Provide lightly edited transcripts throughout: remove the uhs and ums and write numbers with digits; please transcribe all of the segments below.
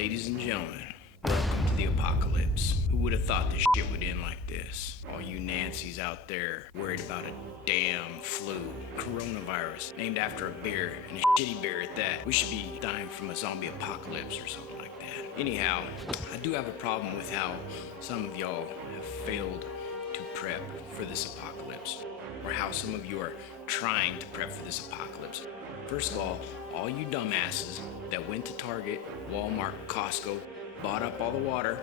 Ladies and gentlemen, welcome to the apocalypse. Who would have thought this shit would end like this? All you Nancys out there worried about a damn flu, coronavirus, named after a bear, and a shitty bear at that. We should be dying from a zombie apocalypse or something like that. Anyhow, I do have a problem with how some of y'all have failed to prep for this apocalypse, or how some of you are trying to prep for this apocalypse. First of all you dumbasses that went to Target, Walmart, Costco, bought up all the water,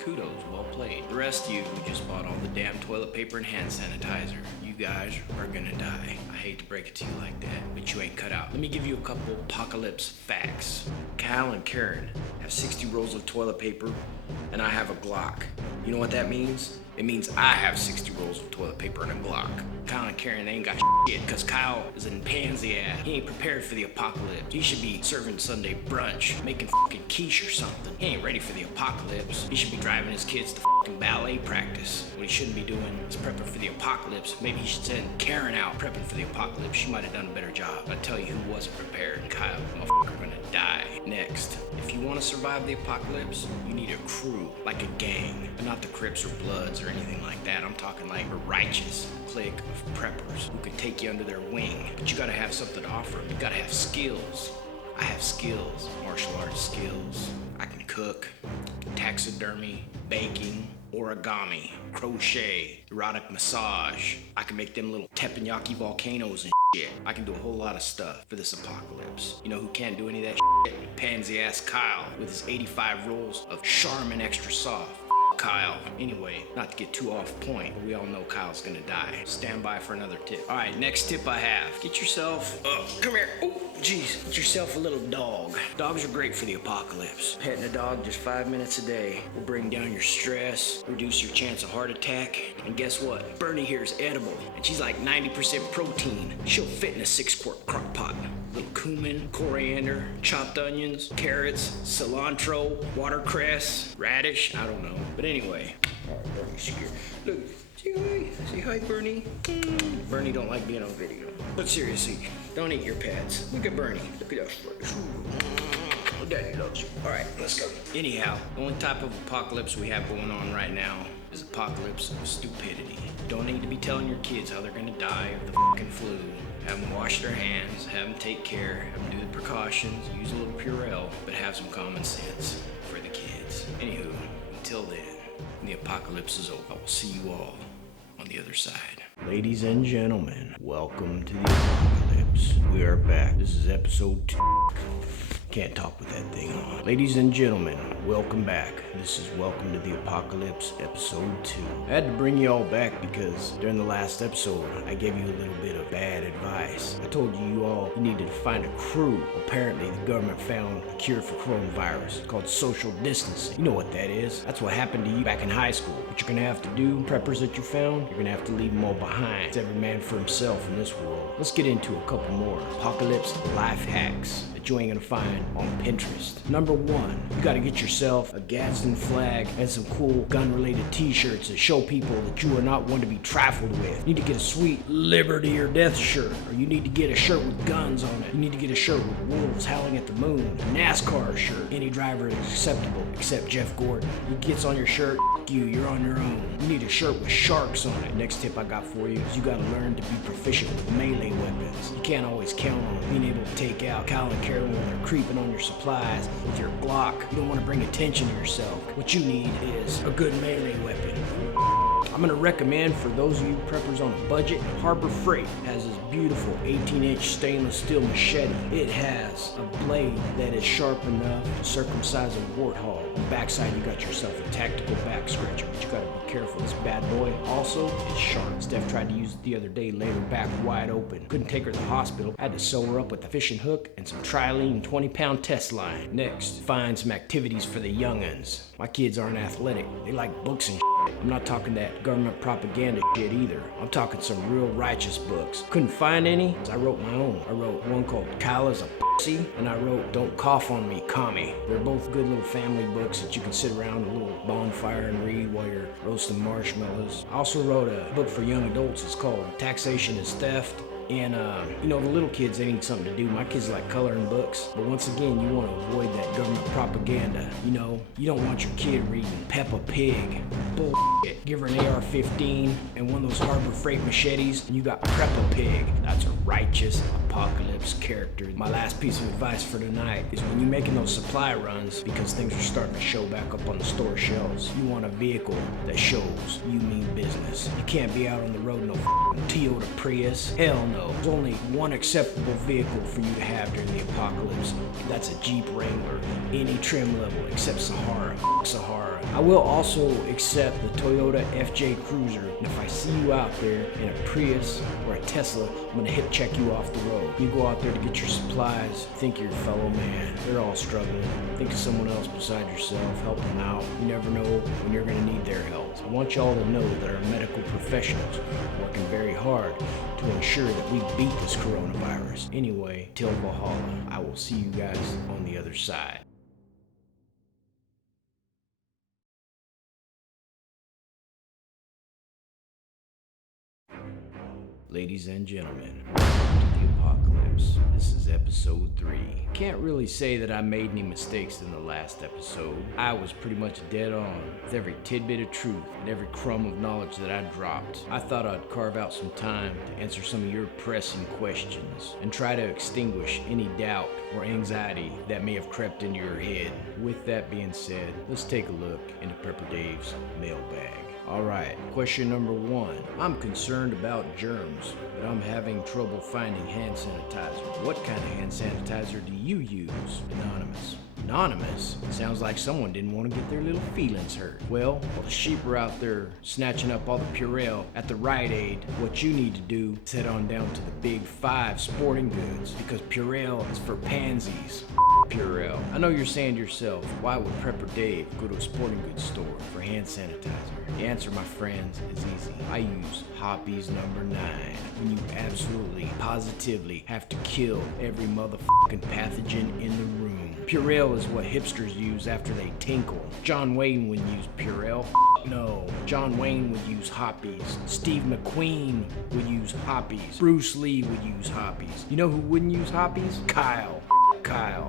kudos, well played. The rest of you who just bought all the damn toilet paper and hand sanitizer, you guys are gonna die. I hate to break it to you like that, but you ain't cut out. Let me give you a couple apocalypse facts. Kyle and Karen have 60 rolls of toilet paper, and I have a Glock. You know what that means? It means I have 60 rolls of toilet paper and a Glock. Kyle and Karen ain't got shit, cause Kyle is a pansy ass. He ain't prepared for the apocalypse. He should be serving Sunday brunch, making fucking quiche or something. He ain't ready for the apocalypse. He should be driving his kids to fucking ballet practice. What he shouldn't be doing is prepping for the apocalypse. Maybe he should send Karen out prepping for the apocalypse. She might have done a better job. I tell you who wasn't prepared. Kyle, motherfucker, gonna die. Next, if you want to survive the apocalypse, you need a crew, like a gang, but not the Crips or Bloods or anything like that. I'm talking like a righteous clique of preppers who can take you under their wing. But you gotta have something to offer. You gotta have skills. I have skills, martial arts skills. I can cook, taxidermy, baking, origami, crochet, erotic massage. I can make them little teppanyaki volcanoes and shit. I can do a whole lot of stuff for this apocalypse. You know who can't do any of that shit? Pansy ass Kyle with his 85 rolls of Charmin Extra Soft. Kyle. Anyway, not to get too off point, but we all know Kyle's gonna die. Stand by for another tip. All right, next tip I have. Get yourself, come here. Oh, jeez. Get yourself a little dog. Dogs are great for the apocalypse. Petting a dog just 5 minutes a day will bring down your stress, reduce your chance of heart attack, and guess what? Bernie here is edible, and she's like 90% protein. She'll fit in a 6-quart crock pot. Little cumin, coriander, chopped onions, carrots, cilantro, watercress, radish, I don't know. But anyway, all right, Bernie's here. Look, say hi, Bernie. Bernie don't like being on video. But seriously, don't eat your pets. Look at Bernie. Look at that. Daddy loves you. All right, let's go. Anyhow, the only type of apocalypse we have going on right now is apocalypse of stupidity. Don't need to be telling your kids how they're gonna die of the fucking flu. Have them wash their hands, have them take care, have them do the precautions, use a little Purell, but have some common sense for the kids. Anywho, until then, when the apocalypse is over, I will see you all on the other side. Ladies and gentlemen, welcome to the apocalypse. We are back. This is episode 2. Can't talk with that thing on. Ladies and gentlemen, welcome back. This is Welcome to the Apocalypse, episode 2. I had to bring you all back because during the last episode, I gave you a little bit of bad advice. I told you all you needed to find a crew. Apparently, the government found a cure for coronavirus called social distancing. You know what that is. That's what happened to you back in high school. What you're gonna have to do, preppers that you found, you're gonna have to leave them all behind. It's every man for himself in this world. Let's get into a couple more apocalypse life hacks that you ain't gonna find on Pinterest. Number 1, you gotta get yourself a Gadsden flag and some cool gun-related t-shirts that show people that you are not one to be trifled with. You need to get a sweet Liberty or Death shirt, or you need to get a shirt with guns on it. You need to get a shirt with wolves howling at the moon. A NASCAR shirt. Any driver is acceptable except Jeff Gordon. He gets on your shirt, you're on your own. You need a shirt with sharks on it. Next tip I got for you is you gotta learn to be proficient with melee weapons. You can't always count on being able to take out Kyle and Karen when they're creeping on your supplies with your Glock. You don't want to bring attention to yourself. What you need is a good melee weapon. I'm gonna recommend for those of you preppers on a budget, Harbor Freight has this beautiful 18-inch stainless steel machete. It has a blade that is sharp enough to circumcise a warthog. On the backside, you got yourself a tactical back scratcher, but you gotta be careful. This bad boy also is sharp. Steph tried to use it the other day, laid her back wide open. Couldn't take her to the hospital. Had to sew her up with a fishing hook and some trilene 20-pound test line. Next, find some activities for the young'uns. My kids aren't athletic. They like books and shit. I'm not talking that government propaganda shit either. I'm talking some real righteous books. Couldn't find any, so I wrote my own. I wrote one called Kyle is a Pussy, and I wrote Don't Cough on Me, Commie. They're both good little family books that you can sit around a little bonfire and read while you're roasting marshmallows. I also wrote a book for young adults. It's called Taxation is Theft, And, the little kids, they need something to do. My kids like coloring books. But once again, you want to avoid that government propaganda. You don't want your kid reading Peppa Pig. Bullshit. Give her an AR-15 and one of those Harbor Freight machetes, and you got Peppa Pig. That's a righteous apocalypse character. My last piece of advice for tonight is when you're making those supply runs, because things are starting to show back up on the store shelves, you want a vehicle that shows you mean business. You can't be out on the road in no Toyota Prius. Hell no. There's only one acceptable vehicle for you to have during the apocalypse. That's a Jeep Wrangler, any trim level except Sahara. Sahara. I will also accept the Toyota FJ Cruiser, and if I see you out there in a Prius or a Tesla, I'm gonna hip check you off the road. You go out there to get your supplies, think of your fellow man. They're all struggling. Think of someone else beside yourself, help them out. You never know when you're gonna need their help. I want y'all to know that our medical professionals are working very hard to ensure that we beat this coronavirus. Anyway, till Valhalla, I will see you guys on the other side. Ladies and gentlemen, welcome to the apocalypse. This is episode 3. Can't really say that I made any mistakes in the last episode. I was pretty much dead on with every tidbit of truth and every crumb of knowledge that I dropped. I thought I'd carve out some time to answer some of your pressing questions and try to extinguish any doubt or anxiety that may have crept into your head. With that being said, let's take a look into Prepper Dave's mailbag. Alright, question number 1. I'm concerned about germs, but I'm having trouble finding hand sanitizer. What kind of hand sanitizer do you use? Anonymous. Anonymous? Sounds like someone didn't want to get their little feelings hurt. Well, while the sheep are out there snatching up all the Purell at the Rite Aid, what you need to do is head on down to the Big 5 sporting goods, because Purell is for pansies. Purell. I know you're saying to yourself, why would Prepper Dave go to a sporting goods store for hand sanitizer? The answer, my friends, is easy. I use Hoppy's number 9. When you absolutely, positively have to kill every motherfucking pathogen in the room. Purell is what hipsters use after they tinkle. John Wayne wouldn't use Purell. No. John Wayne would use Hoppies. Steve McQueen would use Hoppies. Bruce Lee would use Hoppies. You know who wouldn't use Hoppies? Kyle.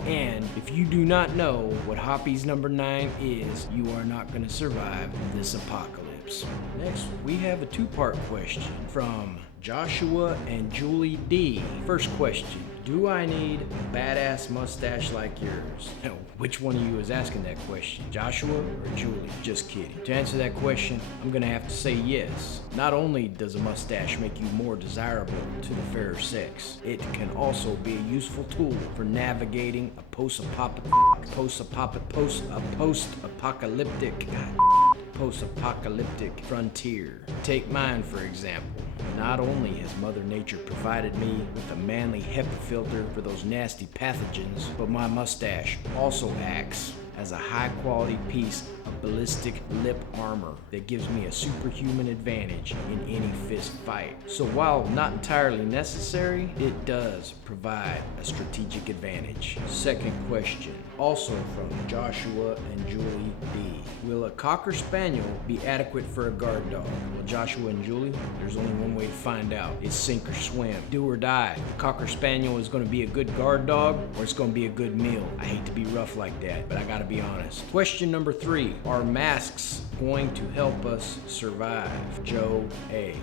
And if you do not know what Hoppy's number 9 is, you are not going to survive this apocalypse. Next, we have a 2-part question from Joshua and Julie D. First question. Do I need a badass mustache like yours? Now, which one of you is asking that question? Joshua or Julie? Just kidding. To answer that question, I'm gonna have to say yes. Not only does a mustache make you more desirable to the fairer sex, it can also be a useful tool for navigating a post-apocalyptic frontier. Take mine, for example. Not only has Mother Nature provided me with a manly HEPA filter for those nasty pathogens, but my mustache also acts as a high-quality piece of ballistic lip armor that gives me a superhuman advantage in any fist fight. So while not entirely necessary, it does provide a strategic advantage. Second question, also from Joshua and Julie D. Will a Cocker Spaniel be adequate for a guard dog? Well, Joshua and Julie, there's only one way to find out. It's sink or swim. Do or die. The Cocker Spaniel is going to be a good guard dog, or it's going to be a good meal. I hate to be rough like that, but I gotta be honest. Question number 3. Are masks going to help us survive? Joe A.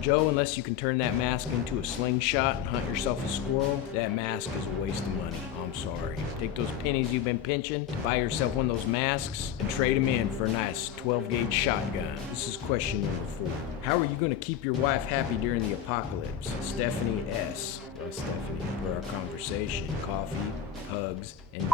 Joe, unless you can turn that mask into a slingshot and hunt yourself a squirrel, that mask is a waste of money. I'm sorry. Take those pennies you've been pinching to buy yourself one of those masks and trade them in for a nice 12-gauge shotgun. This is question number 4. How are you going to keep your wife happy during the apocalypse? Stephanie S. Well, Stephanie, for our conversation, coffee, hugs, and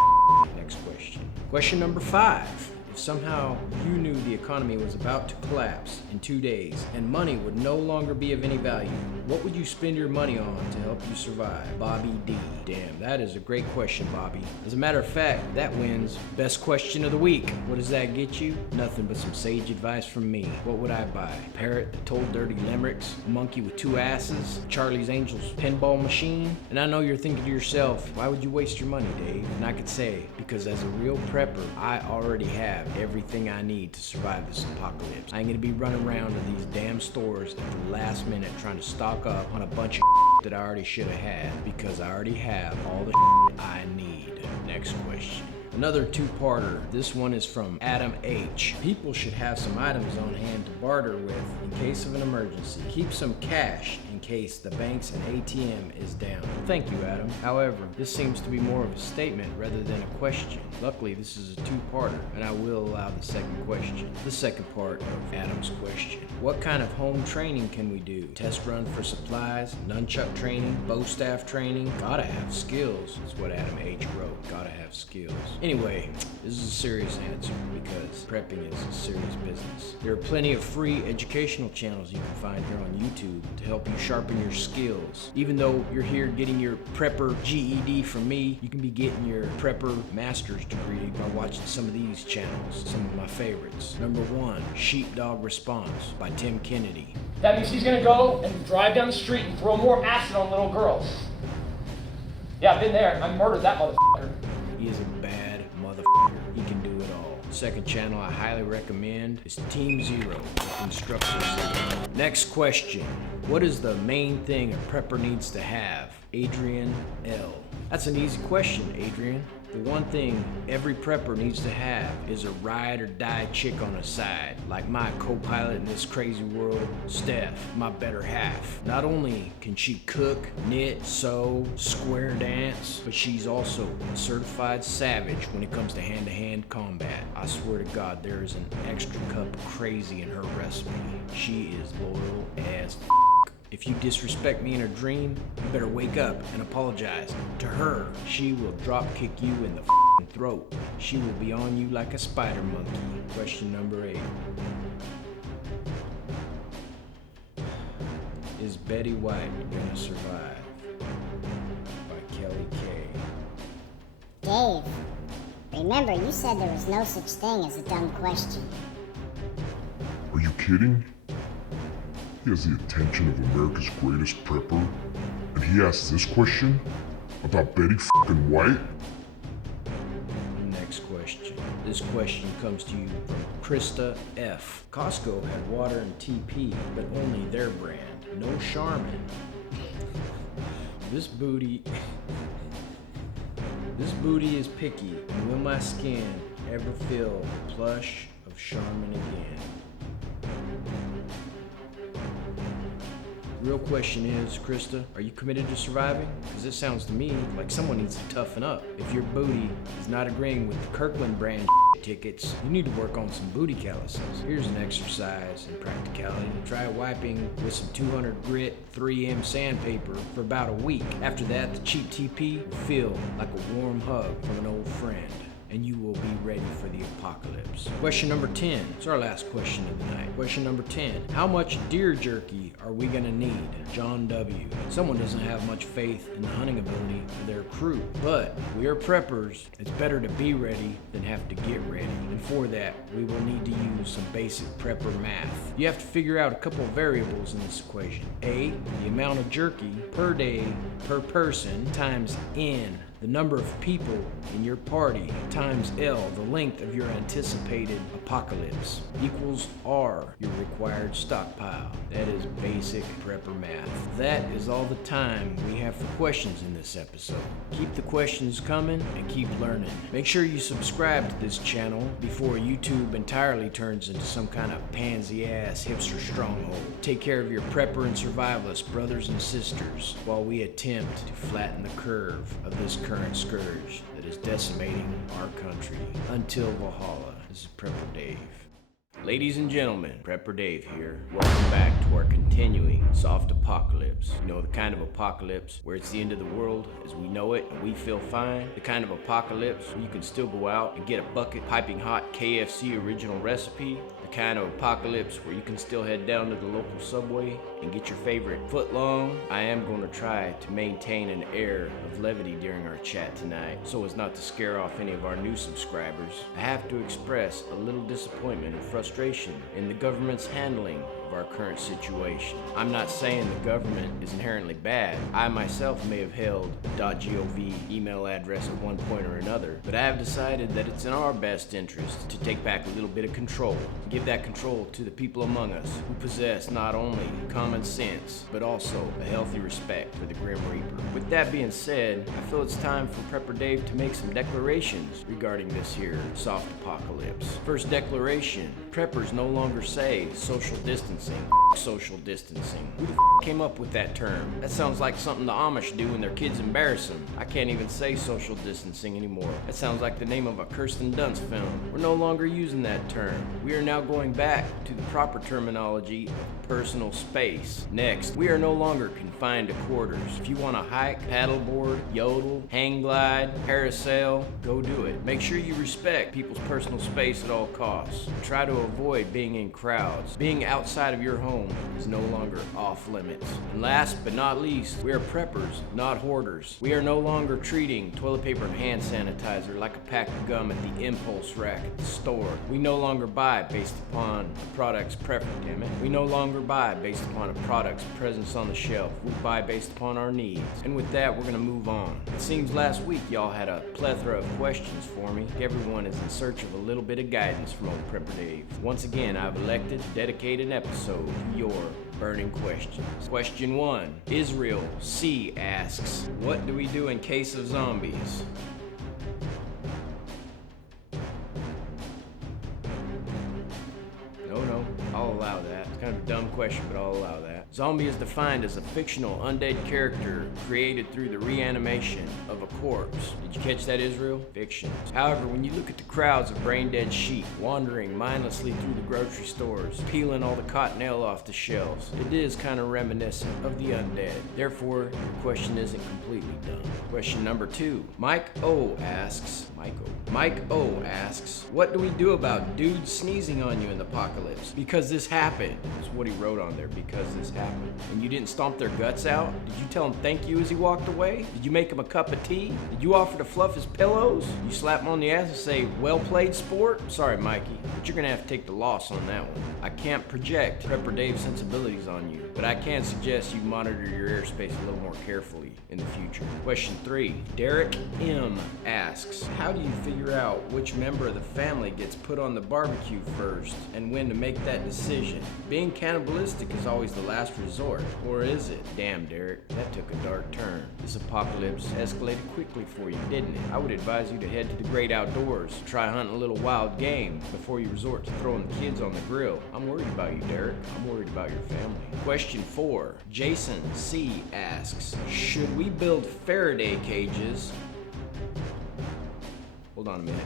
next question. Question number 5. If somehow you knew the economy was about to collapse in 2 days and money would no longer be of any value, what would you spend your money on to help you survive? Bobby D. Damn, that is a great question, Bobby. As a matter of fact, that wins Best Question of the Week. What does that get you? Nothing but some sage advice from me. What would I buy? A parrot that told dirty limericks? A monkey with 2 asses? Charlie's Angels pinball machine? And I know you're thinking to yourself, why would you waste your money, Dave? And I could say, because as a real prepper, I already have have everything I need to survive this apocalypse. I ain't gonna be running around to these damn stores at the last minute trying to stock up on a bunch of that I already should have had, because I already have all the I need. Next question. Another two-parter. This one is from Adam H. People should have some items on hand to barter with in case of an emergency. Keep some cash in case the banks and ATM is down. Thank you, Adam. However, this seems to be more of a statement rather than a question. Luckily, this is a two-parter, and I will allow the second question. The second part of Adam's question. What kind of home training can we do? Test run for supplies, nunchuck training, bow staff training? Gotta have skills. That's what Adam H. wrote. Gotta have skills. Anyway, this is a serious answer because prepping is a serious business. There are plenty of free educational channels you can find here on YouTube to help you sharpen your skills. Even though you're here getting your prepper GED from me, you can be getting your prepper master's degree by watching some of these channels, some of my favorites. Number 1, Sheepdog Response by Tim Kennedy. That means he's gonna go and drive down the street and throw more acid on little girls. Yeah, I've been there. I murdered that motherfucker. He is a bad motherfucker. He can do it all. Second channel I highly recommend is Team Zero with instructors. Next question. What is the main thing a prepper needs to have? Adrian L. That's an easy question, Adrian. The one thing every prepper needs to have is a ride or die chick on the side, like my co-pilot in this crazy world, Steph, my better half. Not only can she cook, knit, sew, square dance, but she's also a certified savage when it comes to hand-to-hand combat. I swear to God, there is an extra cup of crazy in her recipe. She is loyal as f***. If you disrespect me in a dream, you better wake up and apologize to her. She will drop kick you in the f***ing throat. She will be on you like a spider monkey. Question number 8. Is Betty White gonna survive? By Kelly K. Dave, remember you said there was no such thing as a dumb question. Are you kidding? He has the attention of America's greatest prepper, and he asks this question about Betty f***ing White? Next question. This question comes to you from Krista F. Costco had water and TP, but only their brand. No Charmin. This booty is picky, and will my skin ever feel the plush of Charmin again? Real question is, Krista, are you committed to surviving? Because this sounds to me like someone needs to toughen up. If your booty is not agreeing with the Kirkland brand tickets, you need to work on some booty calluses. Here's an exercise in practicality. Try wiping with some 200 grit 3M sandpaper for about a week. After that, the cheap TP will feel like a warm hug from an old friend, and you will be ready for the apocalypse. Question number 10. It's our last question of the night. Question number 10. How much deer jerky are we gonna need? John W. Someone doesn't have much faith in the hunting ability of their crew, but we are preppers. It's better to be ready than have to get ready. And for that, we will need to use some basic prepper math. You have to figure out a couple of variables in this equation. A, the amount of jerky per day per person times N, the number of people in your party, times L, the length of your anticipated apocalypse, equals R, your required stockpile. That is basic prepper math. That is all the time we have for questions in this episode. Keep the questions coming and keep learning. Make sure you subscribe to this channel before YouTube entirely turns into some kind of pansy-ass hipster stronghold. Take care of your prepper and survivalist brothers and sisters while we attempt to flatten the curve of this current scourge that is decimating our country. Until Valhalla, this is Prepper Dave. Ladies and gentlemen, Prepper Dave here. Welcome back to our continuing soft apocalypse. You know, the kind of apocalypse where it's the end of the world as we know it and we feel fine. The kind of apocalypse where you can still go out and get a bucket piping hot KFC original recipe. The kind of apocalypse where you can still head down to the local Subway and get your favorite footlong. I am going to try to maintain an air of levity during our chat tonight so as not to scare off any of our new subscribers. I have to express a little disappointment and frustration in the government's handling of of our current situation. I'm not saying the government is inherently bad. I myself may have held a .gov email address at one point or another, but I have decided that it's in our best interest to take back a little bit of control, give that control to the people among us who possess not only common sense, but also a healthy respect for the Grim Reaper. With that being said, I feel it's time for Prepper Dave to make some declarations regarding this here soft apocalypse. First declaration, preppers no longer say social distancing. Social distancing. Who the came up with that term? That sounds like something the Amish do when their kids embarrass them. I can't even say social distancing anymore. That sounds like the name of a Kirsten Dunst film. We're no longer using that term. We are now going back to the proper terminology of personal space. Next, we are no longer confined to quarters. If you want to hike, paddleboard, yodel, hang glide, parasail, go do it. Make sure you respect people's personal space at all costs. Try to avoid being in crowds. Being outside of your home is no longer off limits. And last but not least, we are preppers, not hoarders. We are no longer treating toilet paper and hand sanitizer like a pack of gum at the impulse rack at the store. We no longer buy based upon a product's preference, damn it. We no longer buy based upon a product's presence on the shelf. We buy based upon our needs. And with that, we're gonna move on. It seems last week y'all had a plethora of questions for me. Everyone is in search of a little bit of guidance from old Prepper Dave. Once again, I've elected to dedicate an episode to your burning questions. Question 1. Israel C asks, what do we do in case of zombies? No, I'll allow that. It's kind of a dumb question, but I'll allow that. Zombie is defined as a fictional undead character created through the reanimation of a corpse. Did you catch that, Israel? Fiction. However, when you look at the crowds of brain-dead sheep wandering mindlessly through the grocery stores, peeling all the cottonelle off the shelves, it is kind of reminiscent of the undead. Therefore, your question isn't completely dumb. Question number 2. Mike O asks, what do we do about dudes sneezing on you in the apocalypse? Because this happened. That's what he wrote on there, because this happened. And you didn't stomp their guts out? Did you tell him thank you as he walked away? Did you make him a cup of tea? Did you offer to fluff his pillows? You slap him on the ass and say, well played, sport? Sorry, Mikey, but you're gonna have to take the loss on that one. I can't project Prepper Dave's sensibilities on you, but I can suggest you monitor your airspace a little more carefully in the future. Question 3. Derek M asks, how do you figure out which member of the family gets put on the barbecue first and when to make that decision? Being cannibalistic is always the last resort, or is it? Damn, Derek, that took a dark turn. This apocalypse escalated quickly for you, didn't it? I would advise you to head to the great outdoors, try hunting a little wild game before you resort to throwing the kids on the grill. I'm worried about you, Derek. I'm worried about your family. Question 4. Jason C asks, should we build Faraday cages? Hold on a minute.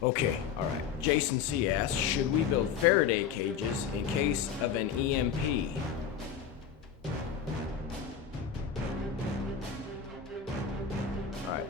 Okay, alright. Jason C asks, should we build Faraday cages in case of an EMP? Alright.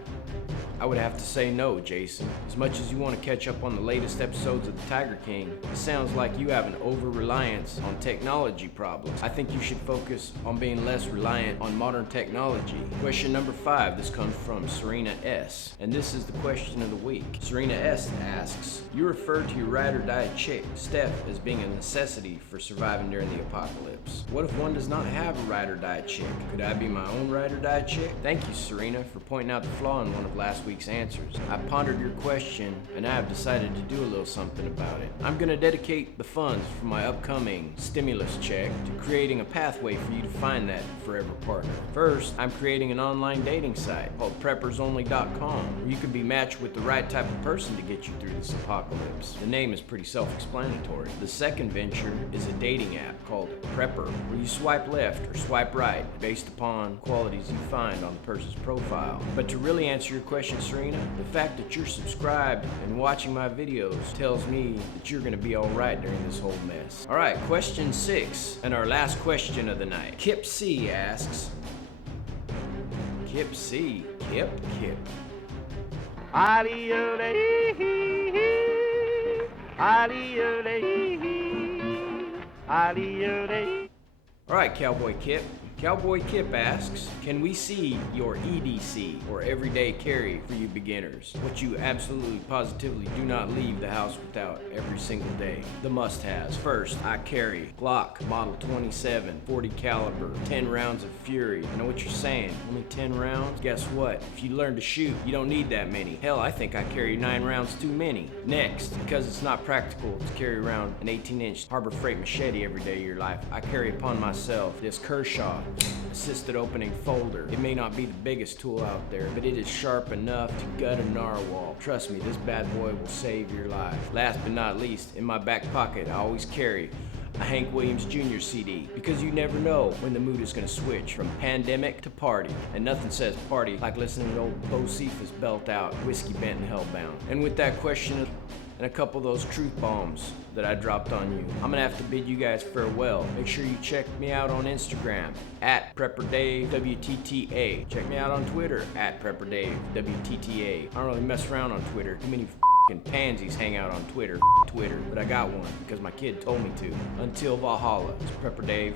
I would have to say no, Jason. As much as you want to catch up on the latest episodes of The Tiger King, it sounds like you have an over-reliance on technology problems. I think you should focus on being less reliant on modern technology. Question number 5, this comes from Serena S. And this is the question of the week. Serena S asks, you referred to your ride-or-die chick, Steph, as being a necessity for surviving during the apocalypse. What if one does not have a ride-or-die chick? Could I be my own ride-or-die chick? Thank you, Serena, for pointing out the flaw in one of last week's answers. I pondered your question, and I have decided to do a little something about it. I'm going to dedicate the funds from my upcoming stimulus check to creating a pathway for you to find that forever partner. First, I'm creating an online dating site called preppersonly.com, where you can be matched with the right type of person to get you through this apocalypse. The name is pretty self-explanatory. The second venture is a dating app called Prepper, where you swipe left or swipe right based upon qualities you find on the person's profile. But to really answer your question, Serena, the fact that you're subscribed and watching my videos tells me that you're gonna be alright during this whole mess. Alright, question 6, and our last question of the night. Kip C asks, Kip C, Kip. Alright, Cowboy Kip. Cowboy Kip asks, can we see your EDC, or everyday carry for you beginners? What you absolutely positively do not leave the house without every single day. The must-haves. First, I carry Glock Model 27, 40 caliber, 10 rounds of Fury. I know what you're saying, only 10 rounds? Guess what? If you learn to shoot, you don't need that many. Hell, I think I carry 9 rounds too many. Next, because it's not practical to carry around an 18-inch Harbor Freight machete every day of your life, I carry upon myself this Kershaw assisted opening folder. It may not be the biggest tool out there, but it is sharp enough to gut a narwhal. Trust me, this bad boy will save your life. Last but not least, in my back pocket, I always carry a Hank Williams Jr. CD, because you never know when the mood is going to switch from pandemic to party. And nothing says party like listening to old Bo Cephas belt out Whiskey Bent and Hellbound. And with that question and a couple of those truth bombs that I dropped on you, I'm gonna have to bid you guys farewell. Make sure you check me out on Instagram at PrepperDaveWTTA. Check me out on Twitter at PrepperDaveWTTA. I don't really mess around on Twitter. Too many f***ing pansies hang out on Twitter, but I got one because my kid told me to. Until Valhalla, it's Prepper Dave.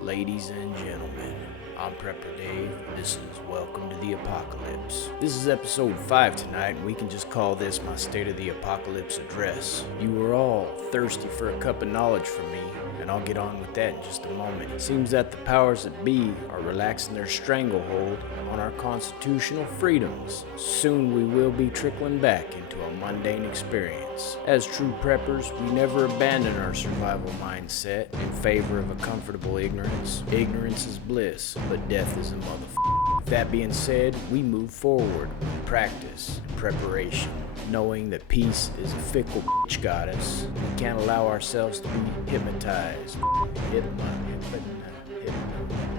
Ladies and gentlemen, I'm Prepper Dave. This is Welcome to the Apocalypse. This is episode 5 tonight, and we can just call this my State of the Apocalypse address. You are all thirsty for a cup of knowledge from me, and I'll get on with that in just a moment. It seems that the powers that be are relaxing their stranglehold on our constitutional freedoms. Soon we will be trickling back into a mundane experience. As true preppers, we never abandon our survival mindset in favor of a comfortable ignorance. Ignorance is bliss, but death is a motherfucker. With that being said, we move forward with practice and preparation, knowing that peace is a fickle bitch goddess. We can't allow ourselves to be hypnotized.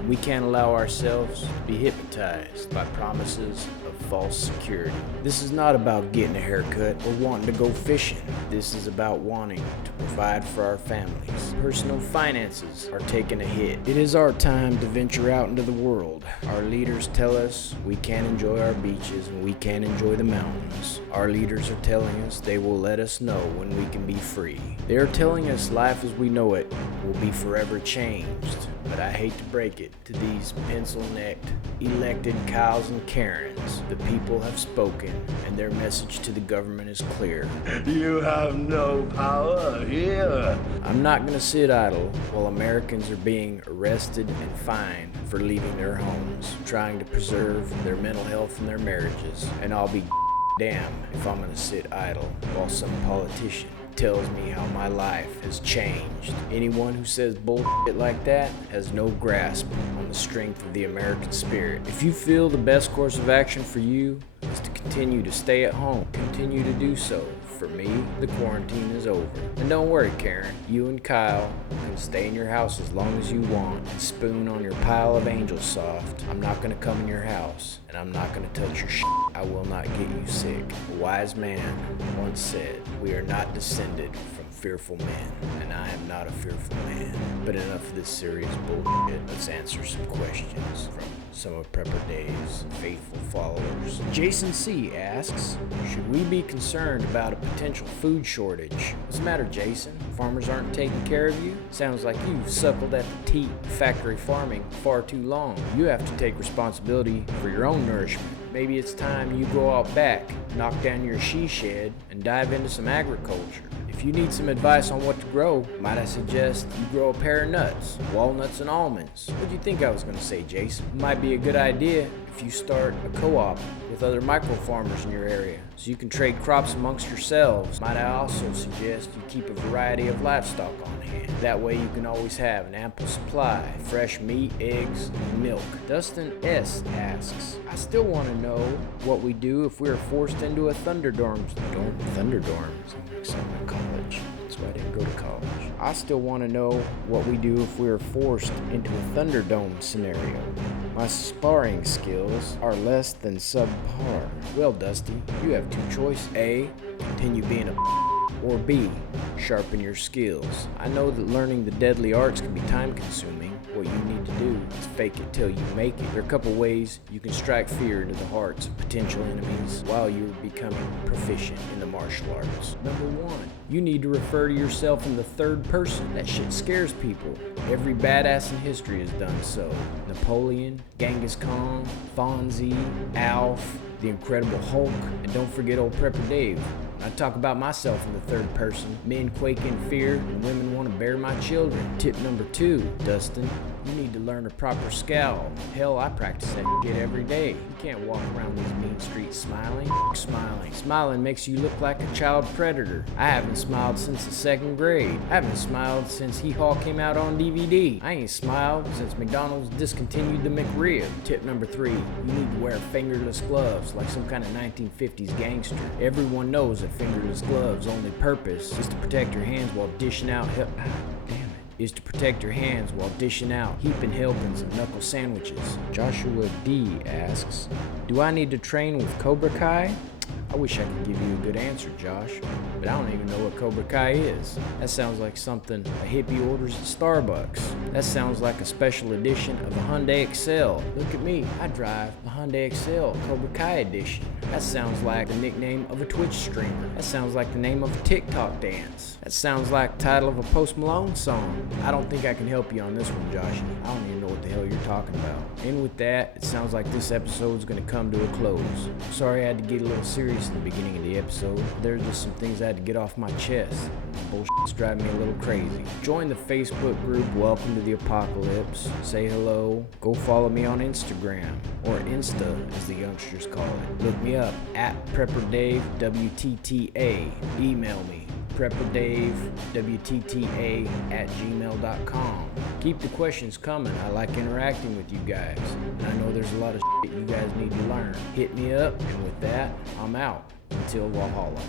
We can't allow ourselves to be hypnotized by promises of false security. This is not about getting a haircut or wanting to go fishing. This is about wanting to provide for our families. Personal finances are taking a hit. It is our time to venture out into the world. Our leaders tell us we can't enjoy our beaches and we can't enjoy the mountains. Our leaders are telling us they will let us know when we can be free. They are telling us life as we know it will be forever changed. But I hate to break it to these pencil-necked, elected Kyles and Karens. The people have spoken, and their message to the government is clear. You have no power here. I'm not going to sit idle while Americans are being arrested and fined for leaving their homes, trying to preserve their mental health and their marriages. And I'll be damned if I'm going to sit idle while some politician tells me how my life has changed. Anyone who says bullshit like that has no grasp on the strength of the American spirit. If you feel the best course of action for you is to continue to stay at home, continue to do so. For me, the quarantine is over. And don't worry, Karen, you and Kyle can stay in your house as long as you want and spoon on your pile of Angel Soft. I'm not gonna come in your house, and I'm not gonna touch your shit. I will not get you sick. A wise man once said, we are not descended from fearful men, and I am not a fearful man. But enough of this serious bullshit. Let's answer some questions from some of Prepper Dave's faithful followers. Jason C. asks, should we be concerned about a potential food shortage? What's the matter, Jason? Farmers aren't taking care of you? Sounds like you've suckled at the teat of factory farming far too long. You have to take responsibility for your own nourishment. Maybe it's time you go out back, knock down your she shed, and dive into some agriculture. If you need some advice on what to grow, might I suggest you grow a pair of nuts, walnuts and almonds. What do you think I was going to say, Jason? It might be a good idea if you start a co-op with other micro farmers in your area, so you can trade crops amongst yourselves. Might I also suggest you keep a variety of livestock on hand. That way you can always have an ample supply of fresh meat, eggs, and milk. Dustin S. asks, I still want to know what we do if we are forced into a Thunderdome. Thunderdome? Sounds like college. That's why I didn't go to college. I still want to know what we do if we are forced into a Thunderdome scenario. My sparring skills are less than subpar. Well, Dusty, you have two choices. A, continue being a or B, sharpen your skills. I know that learning the deadly arts can be time consuming. What you need to do is fake it till you make it. There are a couple ways you can strike fear into the hearts of potential enemies while you're becoming proficient in the martial arts. Number one, you need to refer to yourself in the third person. That shit scares people. Every badass in history has done so. Napoleon, Genghis Khan, Fonzie, Alf, the Incredible Hulk, and don't forget old Prepper Dave. I talk about myself in the third person. Men quake in fear and women want to bear my children. Tip number two, Dustin, you need to learn a proper scowl. Hell, I practice that shit every day. You can't walk around these mean streets smiling. Smiling makes you look like a child predator. I haven't smiled since the second grade. I haven't smiled since Hee-Haw came out on DVD. I ain't smiled since McDonald's discontinued the McRib. Tip number three, you need to wear fingerless gloves like some kind of 1950s gangster. Everyone knows that fingerless gloves' only purpose is to protect your hands while dishing out heaping helpings of knuckle sandwiches. Joshua D asks, do I need to train with Cobra Kai? I wish I could give you a good answer, Josh, but I don't even know what Cobra Kai is. That sounds like something a hippie orders at Starbucks. That sounds like a special edition of a Hyundai Excel. Look at me, I drive a Hyundai Excel Cobra Kai edition. That sounds like the nickname of a Twitch streamer. That sounds like the name of a TikTok dance. That sounds like the title of a Post Malone song. I don't think I can help you on this one, Josh. I don't even know what the hell you're talking about. And with that, it sounds like this episode's gonna come to a close. Sorry I had to get a little serious in the beginning of the episode. There's just some things I had to get off my chest. Bullshit's driving me a little crazy. Join the Facebook group Welcome to the Apocalypse. Say hello. Go follow me on Instagram, or Insta as the youngsters call it. Look me up at PrepperDave WTTA. Email me prepperdavewtta@gmail.com. Keep the questions coming. I like interacting with you guys, and I know there's a lot of shit you guys need to learn. Hit me up, and with that, I'm out. Until Valhalla.